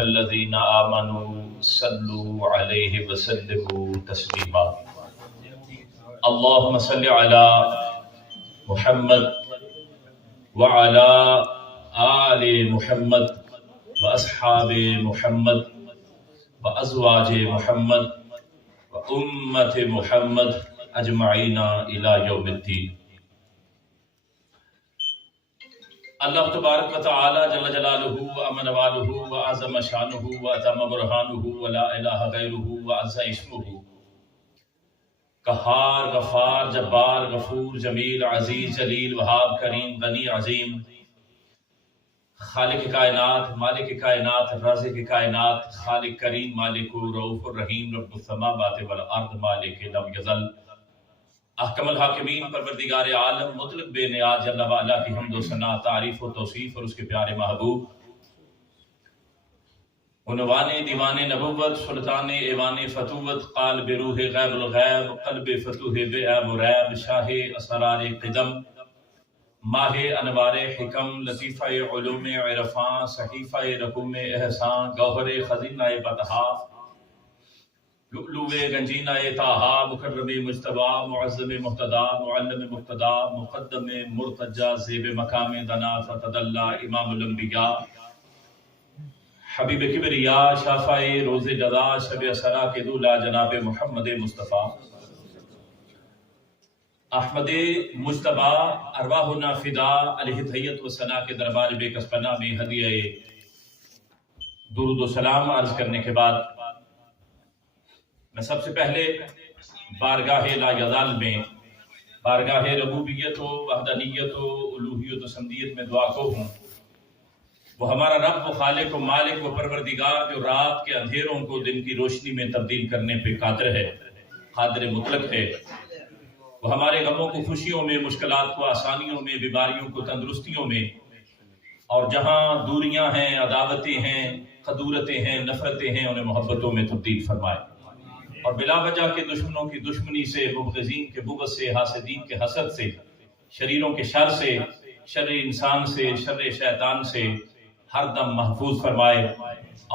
أيها الذين آمنوا صلوا عليه وسلموا تسليما اللهم صل على محمد وعلى آل محمد وأصحاب محمد وأزواج محمد وأمة محمد أجمعين إلى يوم الدين۔ اللہ تبارک و تعالی جل جلالہ وامن والہ وعظم شانہ واتم برہانہ ولا الہ غیرہ وعز اسمہ، قہار، غفار، جبار، غفور، جمیل، عزیز، جلیل، وہاب، کریم، غنی، عظیم، خالق کائنات، مالک کائنات، رازق کائنات، خالق کریم، مالک رؤوف الرحیم، رب السماوات والارض، مالک لم یزل، احکم الحاکمین، پروردگار عالم، مطلق بے نیاز، جل وعلا کی حمد و ثنا، تعریف و توصیف اور اس کے پیارے محبوب، عنوان دیوان نبوت، سلطان ایوان فتوت، قال بروح غیب الغیب، قلب فتوح بے عیب و ریب، شاہ اسرار قدم، ماہ انوار حکم، لطیفہ علوم عرفان، صحیفہ رقوم احسان، گوہر خزینہ بطحا، لؤلؤ گنجینہ طٰہا، مکرم مجتبیٰ، معظم مہتدیٰ، معلم مقتدیٰ، مقدم مرتجیٰ، زیب مقام دنا فتدلی، امام الانبیاء، حبیب کبریا، شافع روز جزا، شب اسرا کے دولا، جناب محمد مصطفیٰ احمد مجتبیٰ، ارواحنا فدا، علیہ تحیت و ثنا کے دربار بے کس پناہ میں ہدیہ درود و سلام عرض کرنے کے بعد میں سب سے پہلے بارگاہ لا یزال میں، بارگاہ ربوبیت و وحدانیت و الوہیت و سمدیت میں دعا کو ہوں، وہ ہمارا رب و خالق و مالک و پروردگار جو رات کے اندھیروں کو دن کی روشنی میں تبدیل کرنے پہ قادر ہے، قادر مطلق ہے، وہ ہمارے غموں کو خوشیوں میں، مشکلات کو آسانیوں میں، بیماریوں کو تندرستیوں میں، اور جہاں دوریاں ہیں، عداوتیں ہیں، خدورتیں ہیں، نفرتیں ہیں، انہیں محبتوں میں تبدیل فرمائے، اور بلا وجہ کے دشمنوں کی دشمنی سے، مبغضین کے بغض سے، حاسدین کے حسد سے، شریروں کے شر سے، شر انسان سے، شر شیطان سے ہر دم محفوظ فرمائے،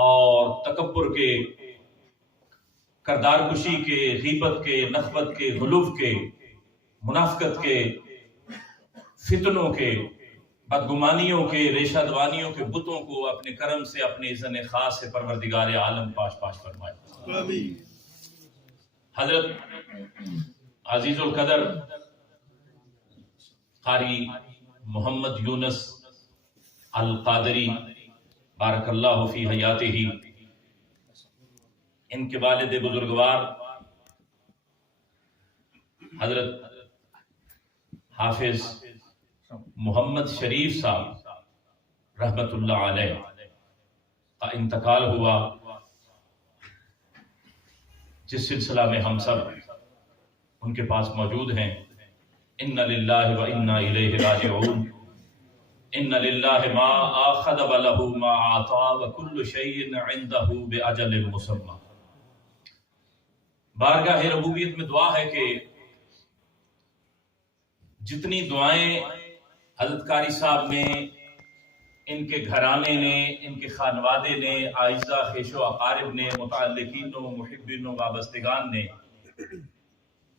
اور تکبر کے، کردار کشی کے، غیبت کے، نخوت کے، غلو کے، منافقت کے، فتنوں کے، بدگمانیوں کے، ریشہ دوانیوں کے بتوں کو اپنے کرم سے، اپنے اذن خاص سے پروردگار عالم پاش پاش فرمائے۔ آمین۔ حضرت عزیز القدر قاری محمد یونس القادری بارک اللہ فی حیاتہ، ان کے والد بزرگوار حضرت حافظ محمد شریف صاحب رحمت اللہ علیہ کا انتقال ہوا، جس سلسلہ میں ہم سب ان کے پاس موجود ہیں۔ ان للہ و انا الیہ راجعون، ان للہ ما آخذ ولہ ما اعطا وکل شیء عندہ باجل مسمی۔ بارگاہ ربوبیت میں دعا ہے کہ جتنی دعائیں حضرت قاری صاحب نے، ان کے گھرانے نے، ان کے خانوادے نے، اعزاء خیش و اقارب نے، متعلقین و محبین و وابستگان نے،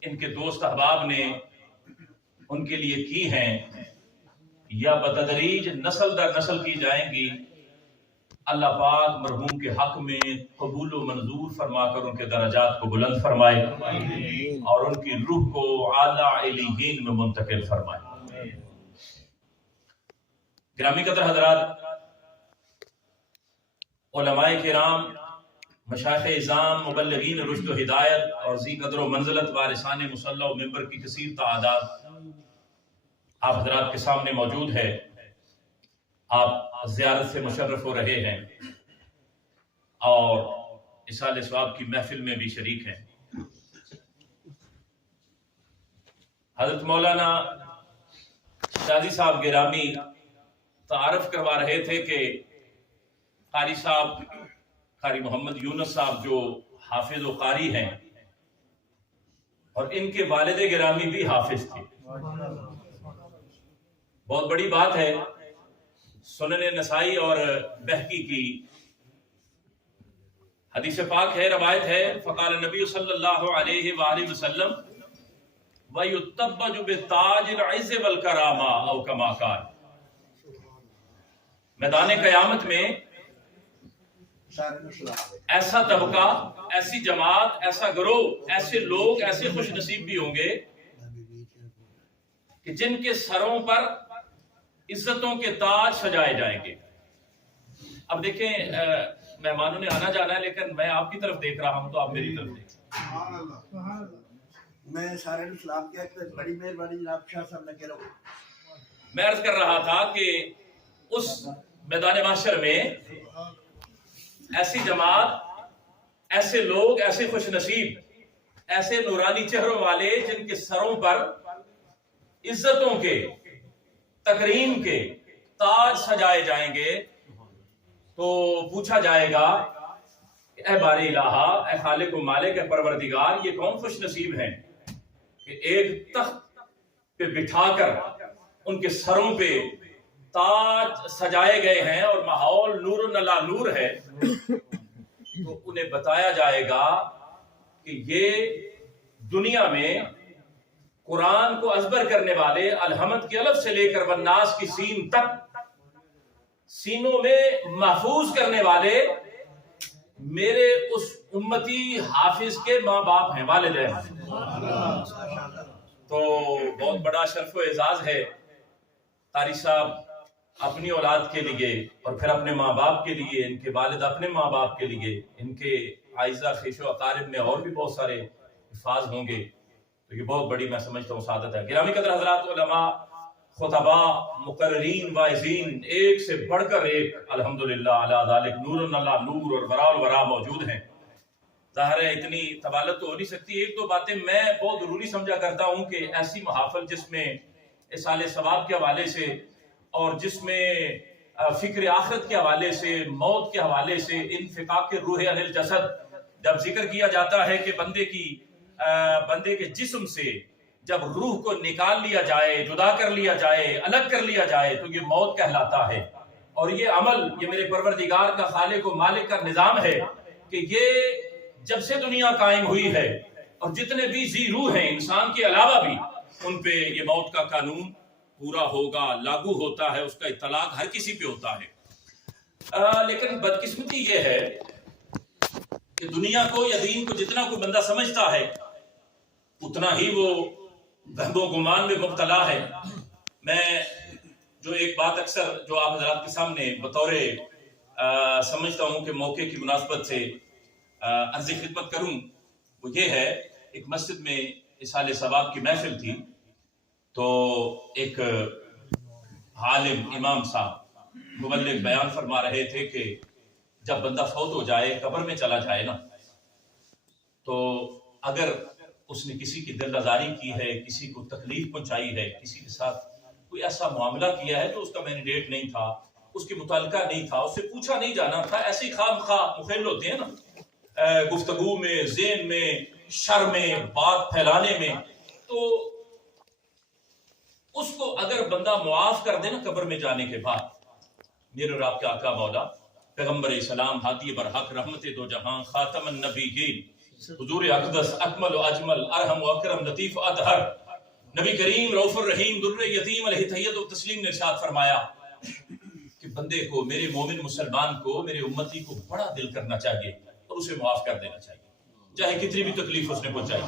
ان کے دوست احباب نے ان کے لیے کی ہیں، یا بتدریج نسل در نسل کی جائیں گی، اللہ پاک مرحوم کے حق میں قبول و منظور فرما کر ان کے درجات کو بلند فرمائے، اور ان کی روح کو اعلیٰ علیین میں منتقل فرمائے۔ گرامی قدر حضرات، علماء کرام، مشائخ اعظام، مبلغین رشد و ہدایت، اور ذی قدر و منزلت وارثان مصلی و منبر کی کثیر تعداد آپ حضرات کے سامنے موجود ہے۔ آپ زیارت سے مشرف ہو رہے ہیں اور اصال ثواب کی محفل میں بھی شریک ہیں۔ حضرت مولانا شادی صاحب گرامی تعارف کروا رہے تھے کہ قاری صاحب، قاری محمد یونس صاحب جو حافظ و قاری ہیں، اور ان کے والد گرامی بھی حافظ تھے۔ بہت بڑی بات ہے، سنن نسائی اور بہقی کی حدیث پاک ہے، روایت ہے، فقال نبی صلی اللہ علیہ وآلہ وسلم وَيُتَّبَّجُ بِالتَّاجِ الْعِزِّ وَالْكَرَامَةِ او کما قال۔ میدان قیامت میں ایسا طبقہ، ایسی جماعت، ایسا گروہ، ایسے لوگ، ایسے خوش نصیب بھی ہوں گے کہ جن کے سروں پر عزتوں کے تاج سجائے جائیں گے۔ اب دیکھیں مہمانوں نے آنا جانا ہے، لیکن میں آپ کی طرف دیکھ رہا ہوں تو آپ میری طرف دیکھیں۔ میں سارے اسلام کیا کہ بڑی مہربانی جناب شاہ صاحب نے کہہ رہا ہوں۔ میں عرض کر رہا تھا کہ اس میدان محشر میں ایسی جماعت، ایسے لوگ، ایسے خوش نصیب، ایسے نورانی چہروں والے جن کے سروں پر عزتوں کے، تکریم کے تاج سجائے جائیں گے، تو پوچھا جائے گا کہ اے باری الہا، اے خالق و مالک، اے پروردگار، یہ کون خوش نصیب ہیں کہ ایک تخت پہ بٹھا کر ان کے سروں پہ تاج سجائے گئے ہیں اور ماحول نور نلا نور ہے۔ تو انہیں بتایا جائے گا کہ یہ دنیا میں قرآن کو ازبر کرنے والے، الحمد کی الف سے لے کر والناس کی سین تک سینوں میں محفوظ کرنے والے میرے اس امتی حافظ کے ماں باپ ہیں، والدین ہیں۔ تو بہت بڑا شرف و اعزاز ہے قاری صاحب اپنی اولاد کے لیے اور پھر اپنے ماں باپ کے لیے، ان کے والد اپنے ماں باپ کے لیے، ان کے اعزا خیش و اقارب میں اور بھی بہت سارے حفاظ ہوں گے، تو یہ بہت بڑی میں سمجھتا ہوں سعادت ہے۔ گرامی قدر حضرات، علماء، خطباء، مقررین، واعظین، ایک سے بڑھ کر ایک الحمدللہ علی ذالک نور علی نور اور وراء الورا موجود ہیں۔ ظاہر ہے اتنی طوالت تو ہو نہیں سکتی، ایک دو باتیں میں بہت ضروری سمجھا کرتا ہوں کہ ایسی محافل جس میں اصال ثواب کے حوالے سے اور جس میں فکر آخرت کے حوالے سے، موت کے حوالے سے، انفقاق الروح عن الجسد، جب ذکر کیا جاتا ہے کہ بندے کے جسم سے جب روح کو نکال لیا جائے، جدا کر لیا جائے، الگ کر لیا جائے، تو یہ موت کہلاتا ہے۔ اور یہ عمل، یہ میرے پروردگار کا، خالق و مالک کا نظام ہے کہ یہ جب سے دنیا قائم ہوئی ہے اور جتنے بھی ذی روح ہیں انسان کے علاوہ بھی، ان پہ یہ موت کا قانون پورا ہوگا، لاگو ہوتا ہے، اس کا اطلاق ہر کسی پہ ہوتا ہے۔ لیکن بدقسمتی یہ ہے کہ دنیا کو یا دین کو جتنا کوئی بندہ سمجھتا ہے اتنا ہی وہ وہم و گمان میں مبتلا ہے۔ میں جو ایک بات اکثر جو آپ حضرات کے سامنے بطور سمجھتا ہوں کہ موقع کی مناسبت سے عرض خدمت کروں، وہ یہ ہے، ایک مسجد میں اصال ثواب کی محفل تھی، تو ایک عالم امام صاحب مبلغ بیان فرما رہے تھے کہ جب بندہ فوت ہو جائے، قبر میں چلا جائے نا، تو اگر اس نے کسی کی دل آزاری کی ہے، کسی کو تکلیف پہنچائی ہے، کسی کے ساتھ کوئی ایسا معاملہ کیا ہے جو اس کا مینڈیٹ نہیں تھا، اس کی متعلقہ نہیں تھا، اس سے پوچھا نہیں جانا تھا، ایسے ہی خام خواہ مخل ہوتے ہیں نا، گفتگو میں، ذہن میں، شر میں، بات پھیلانے میں، تو اس کو اگر بندہ معاف کر دے نا قبر میں جانے کے بعد، میرے اور آپ کے آقا مولا پیغمبر اسلام، ہادی برحق، رحمت دو جہاں، خاتم النبیین، حضور اقدس، اکمل و اجمل، ارحم و اکرم، لطیف و اطہر، نبی کریم رؤوف الرحیم، در یتیم علیہ تحیت و تسلیم نے ارشاد فرمایا کہ بندے کو، میرے مومن مسلمان کو، میرے امتی کو بڑا دل کرنا چاہیے اور اسے معاف کر دینا چاہیے، چاہے کتنی بھی تکلیف اس نے پہنچائی،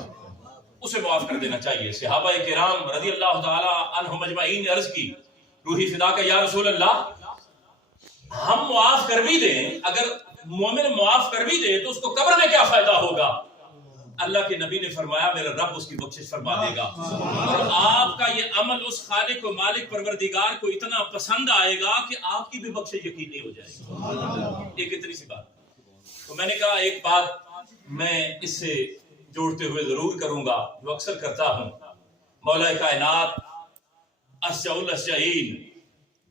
اسے معاف کر دینا چاہیے۔ صحابہ کرام رضی اللہ تعالی عنہم اجمعین نے عرض کی، روحی فدا کا یا رسول اللہ، ہم معاف کر بھی دیں، اگر مومن معاف کر بھی دے تو اس کو قبر میں کیا فائدہ ہوگا؟ اللہ کے نبی نے فرمایا میرا رب اس کی بخشش فرما دے گا، اور آپ کا یہ عمل اس خالق و مالک پروردگار کو اتنا پسند آئے گا کہ آپ کی بھی بخشش یقینی ہو جائے گی۔ ایک اتنی سی بات، تو میں نے کہا ایک بات میں اس سے جوڑتے ہوئے ضرور کروں گا جو اکثر کرتا ہوں۔ مولا کائنات اشجع الاشجعین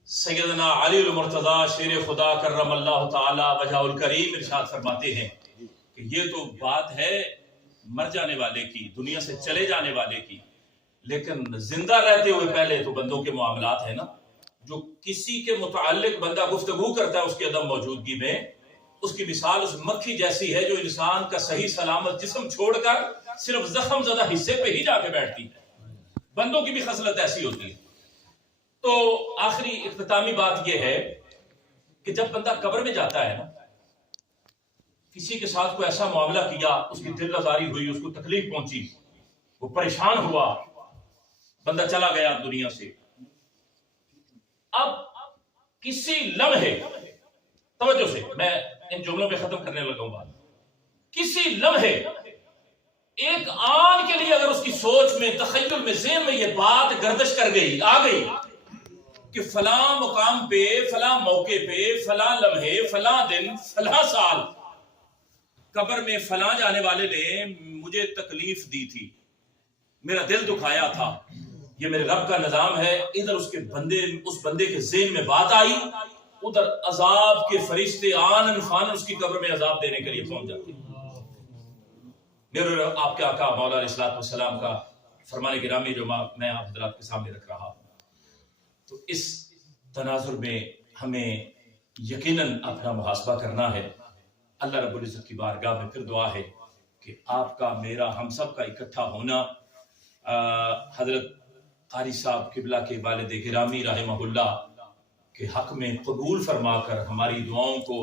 سیدنا علی المرتضی شیر خدا کرم اللہ تعالی وجہ الکریم ارشاد فرماتے ہیں کہ یہ تو بات ہے مر جانے والے کی، دنیا سے چلے جانے والے کی، لیکن زندہ رہتے ہوئے پہلے تو بندوں کے معاملات ہیں نا، جو کسی کے متعلق بندہ گفتگو کرتا ہے اس کی عدم موجودگی میں، اس کی مثال اس مکھی جیسی ہے جو انسان کا صحیح سلامت جسم چھوڑ کر صرف زخم زدہ حصے پہ ہی جا کے بیٹھتی ہے. بندوں کی بھی خصلت ایسی ہوتی ہے. تو آخری اختتامی بات یہ ہے کہ جب بندہ قبر میں جاتا ہے نا، کسی کے ساتھ کوئی ایسا معاملہ کیا، اس کی دل آزاری ہوئی، اس کو تکلیف پہنچی، وہ پریشان ہوا، بندہ چلا گیا دنیا سے. اب کسی لمحے، توجہ سے میں ان جملوں پہ ختم کرنے لگا ہوں بات، کسی لمحے ایک آن کے لیے اگر اس کی سوچ میں، تخیل میں، ذہن میں یہ بات گردش کر گئی، آ گئی کہ فلاں مقام پہ، فلاں موقع پہ، فلاں لمحے، فلاں دن، فلاں سال قبر میں فلاں جانے والے نے مجھے تکلیف دی تھی، میرا دل دکھایا تھا، یہ میرے رب کا نظام ہے. ادھر اس بندے کے ذہن میں بات آئی، ادھر عذاب کے فرشتے آنن فانن اس کی قبر میں عذاب دینے کے لیے پہنچ جاتے ہیں. میرے آپ کے آقا مولا علیہ السلام کا فرمان گرامی جو میں آپ حضرات کے سامنے رکھ رہا ہوں، تو اس تناظر میں ہمیں یقیناً اپنا محاسبہ کرنا ہے. اللہ رب العزت کی بارگاہ میں پھر دعا ہے کہ آپ کا، میرا، ہم سب کا اکٹھا ہونا حضرت قاری صاحب قبلہ کے والد گرامی رحمہ اللہ کے حق میں قبول فرما کر ہماری دعاؤں کو،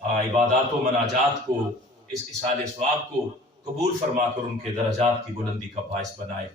عبادات و مناجات کو، اس اصال ثواب کو قبول فرما کر ان کے درجات کی بلندی کا باعث بنائے.